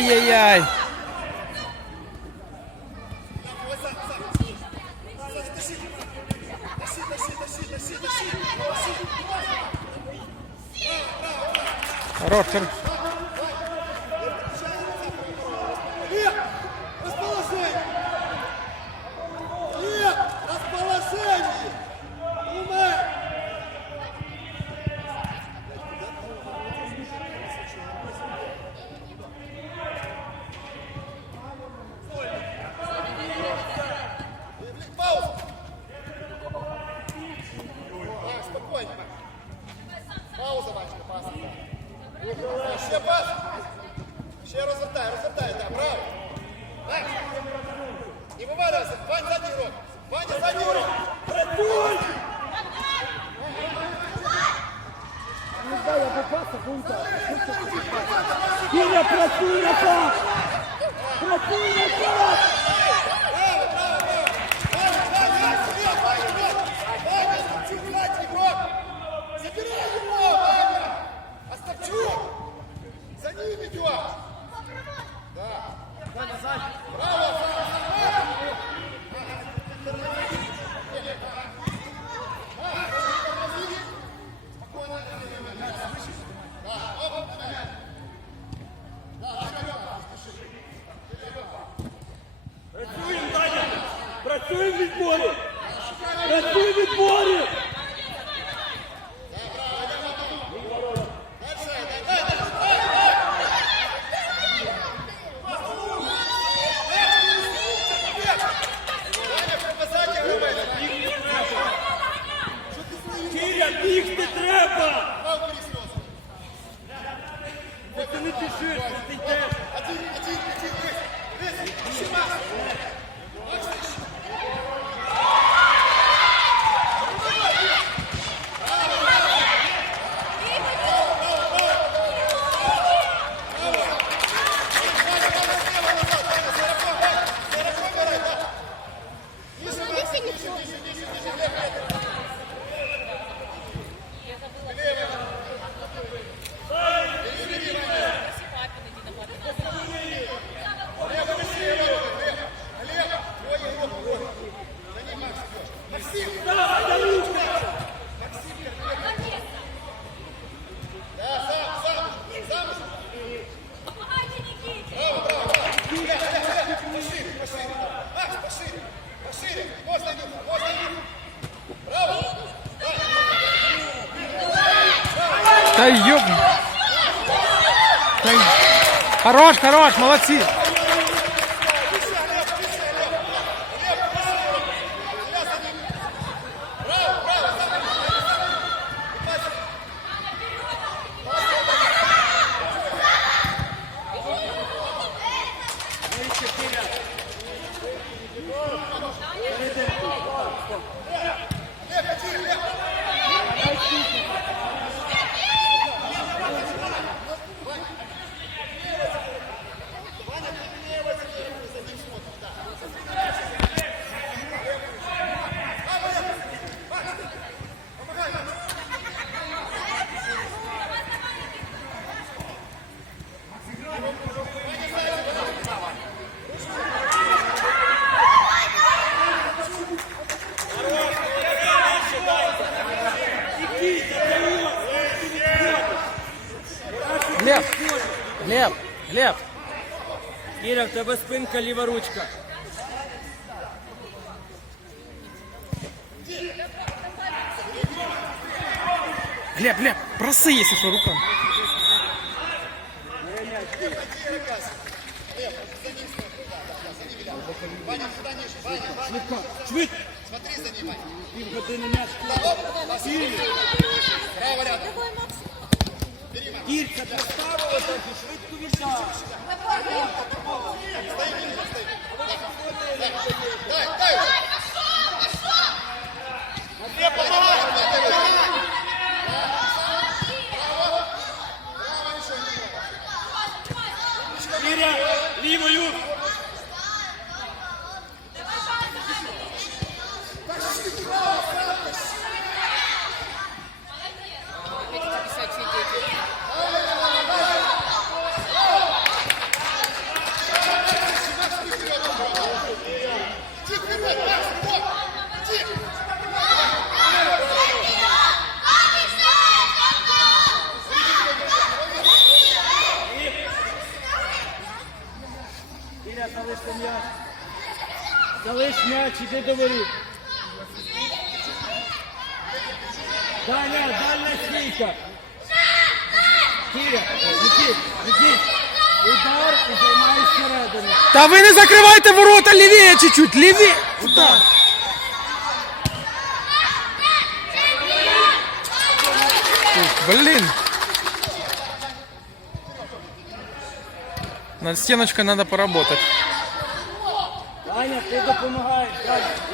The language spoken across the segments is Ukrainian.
yeah, yeah. Кіра, працюй на пас! Працюй на пас! відборів! На відборів! Да йоп! Хорош, хорош, молодцы. тебе спинка, ліва ручка. Глеб, Глеб, проси, если что, рука. Ваня, сюда ниже, Ваня, Ваня. Швык! Смотри за ним, Ваня. Им годы на мяч. Браво, рядом. Бери, Макс. Кирка, доставила, швык убежал. Лівою! Залиш м'яч, іди до воріт. Даня, дальня стійка. Кіря, Нікіт, Нікіт. Удар і займаєш середину. Та ви не закривайте ворота лівіє чуть-чуть, лівіє. Куда? Ух, Блин. Над стеночкой надо поработать. Даня,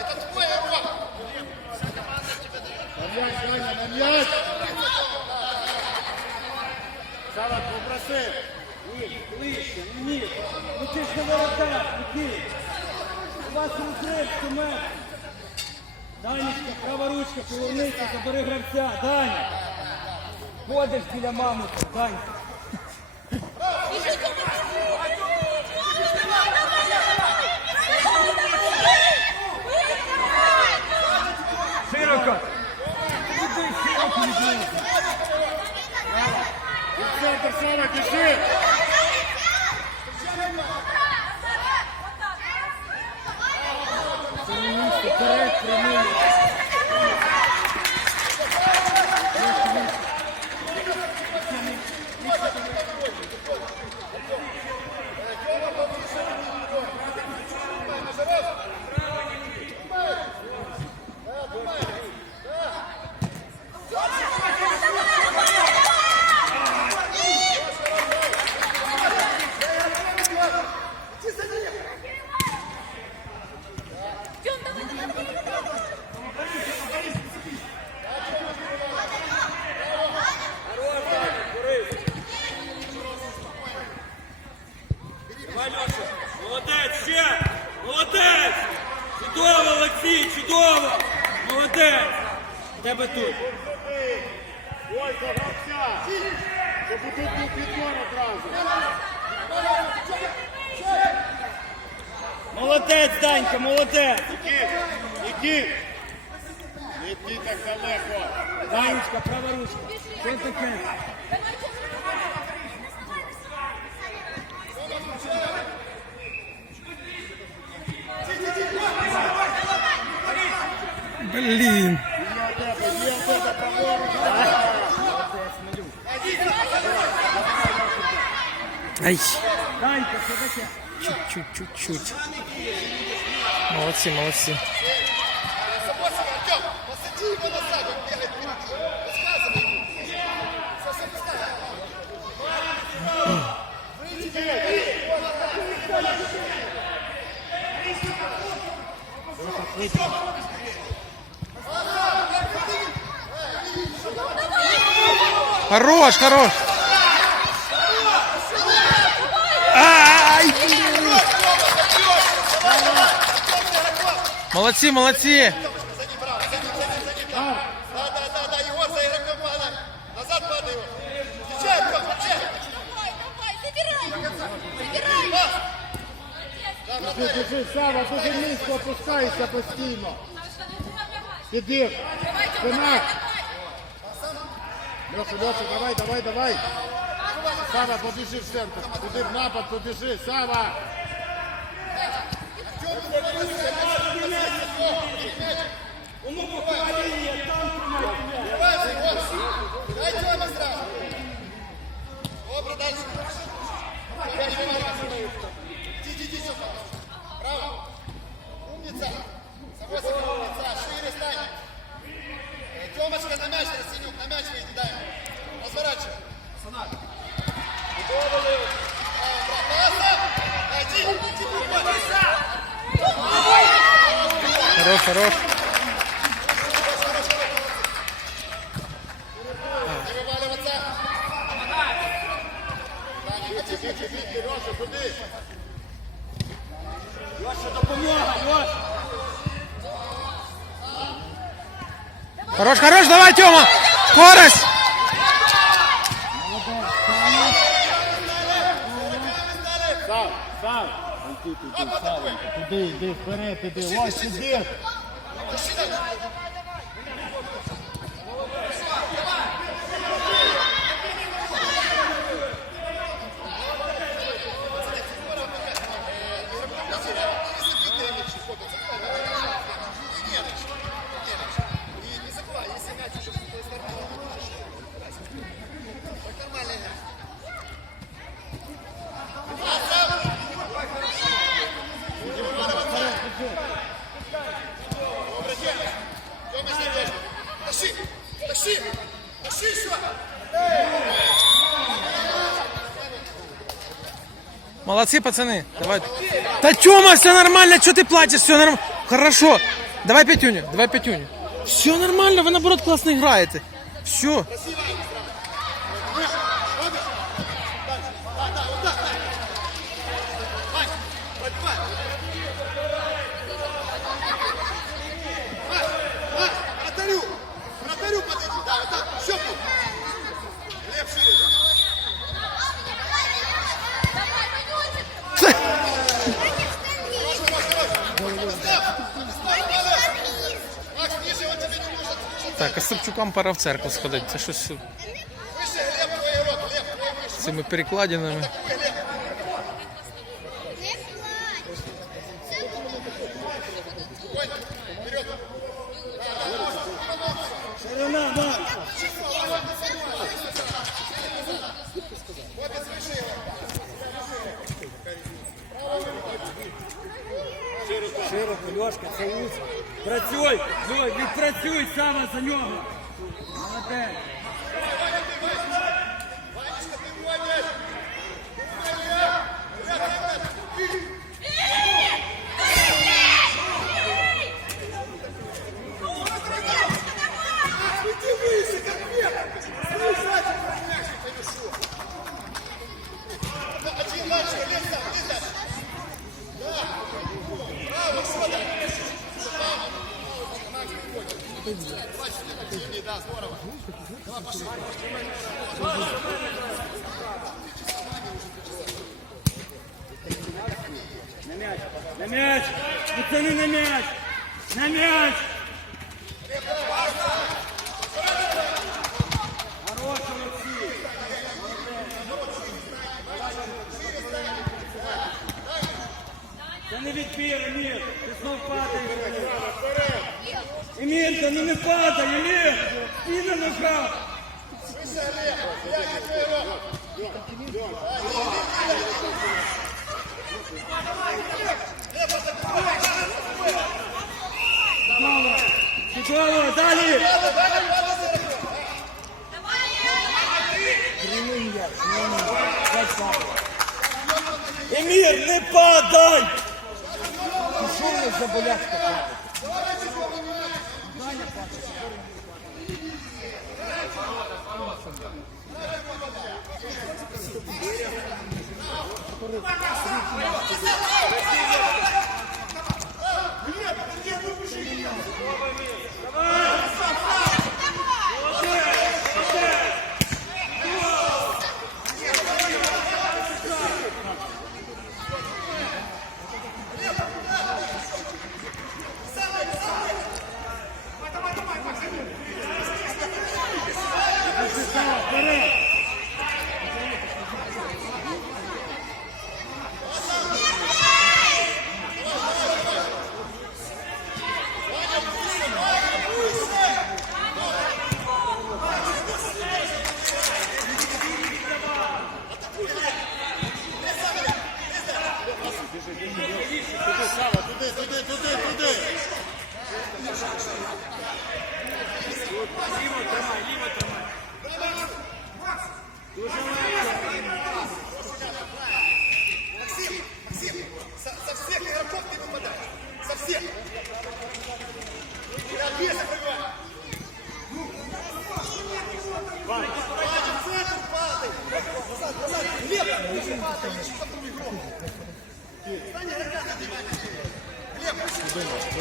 это твой урок! На м'яч, Даня, на м'яч. Сава, попроси. Ближче, ні. Ну ти ж не воротар, Нікіт. У вас розрив, Семен. Данечка, права ручка, повернися, забери гравця. Даня. Ходиш біля мамонта, Даня. Широко. Іди, широко іди. Вперед, прямий. Був одразу. Молодець, Данька, молодець. Які? Які? Не йди так далеко. Данечка, права ручка. Що таке? Блин. Ай! Чуть-чуть-чуть-чуть. Молодці, молодці. Хорош, хорош. Артем, встречай! Біжи, біжи, Сава, дуже низько опускайся постійно. Піди. Спина. Леша, Леша, давай, давай, давай. Сава, побіжи в центр. Туди в напад, побіжи, Сава! Воно покоління, там тримайте. Дай Тьома зразу. Добре, дальше. Иди, иди, иди, Право. Умница. Само собой умница. Льоша. Хорош, хорош, давай, Тьома. Скорость. Сам, сам. Іди туди, Савенька, туди, йди, вперед, іди, ось сюди. 入る。Молодцы, пацаны. Давай. Да Тёма, все нормально, что ты плачешь, все нормально. Хорошо. Давай пятюню, давай пятюню. Все нормально, вы наоборот классно играете. Все. Так, а Собчукам пора в церкву сходити. Це щось цими перекладинами. Відпрацюй саме за нього. Молодець. На м'яч. Це не відбір, Емір, ти знов падаєш. Емірка, ну не падай, Емір, стіна нога. Выше, Олег. Чого? Далі! Емір, не падай! Що в нас за болячка? Давай, Вперед!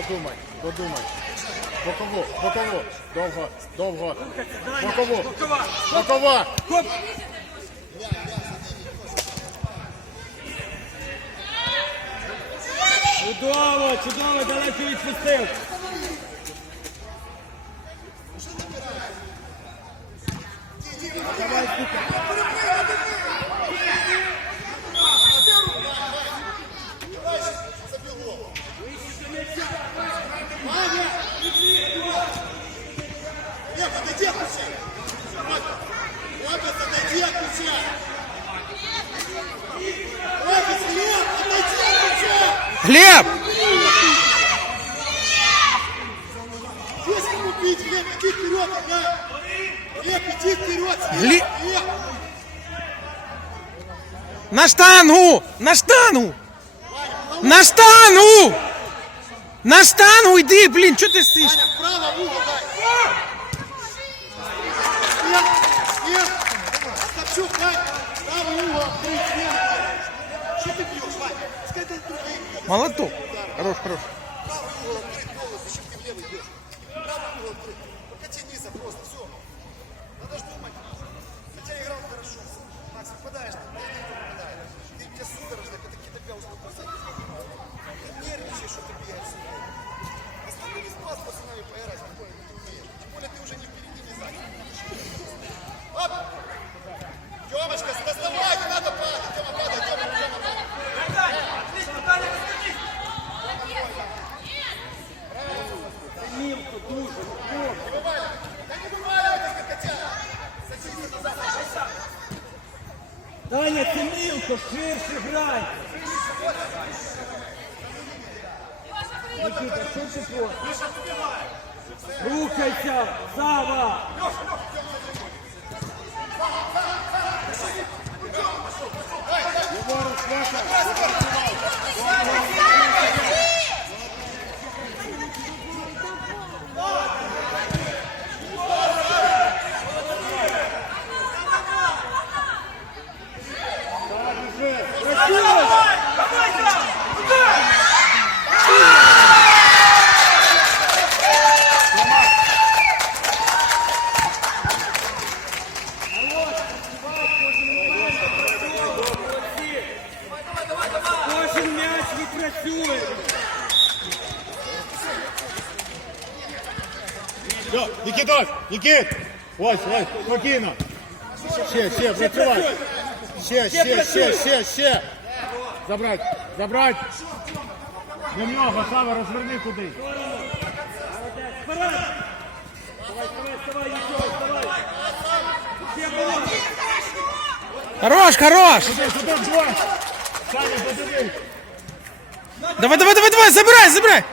Подумай, подумай. Бокову, бокову. Довго, довго. Бокову. Бокова. Бокова. Хоп. Чудово, чудово, далеко відпустив. Давай, Кука. штангу! На штангу! На штангу! На штангу йди, блін, чого ти сиш? Право вухо дай! Нет, нет! Остапчук, Вань! Право ухо! Три, Что ты бьешь, Вань? Молоток! Хорош, хорош! Ширше грай. Никита, ти просиш? Рухайся, Сава! Кожен м'яч відпрацює. Все, Нікітос, Нікіт. Ось, ось, спокійно. Ще, ще, працювай. Ще, ще, ще, ще, ще. Забрать, забрать. Немного, Сава, розверни туди. Давай, вставай, вставай, нічого, вставай! Ще було! Хорош, хорош! Два. Сава, подивись. Давай, давай, давай, давай, забирай, забирай!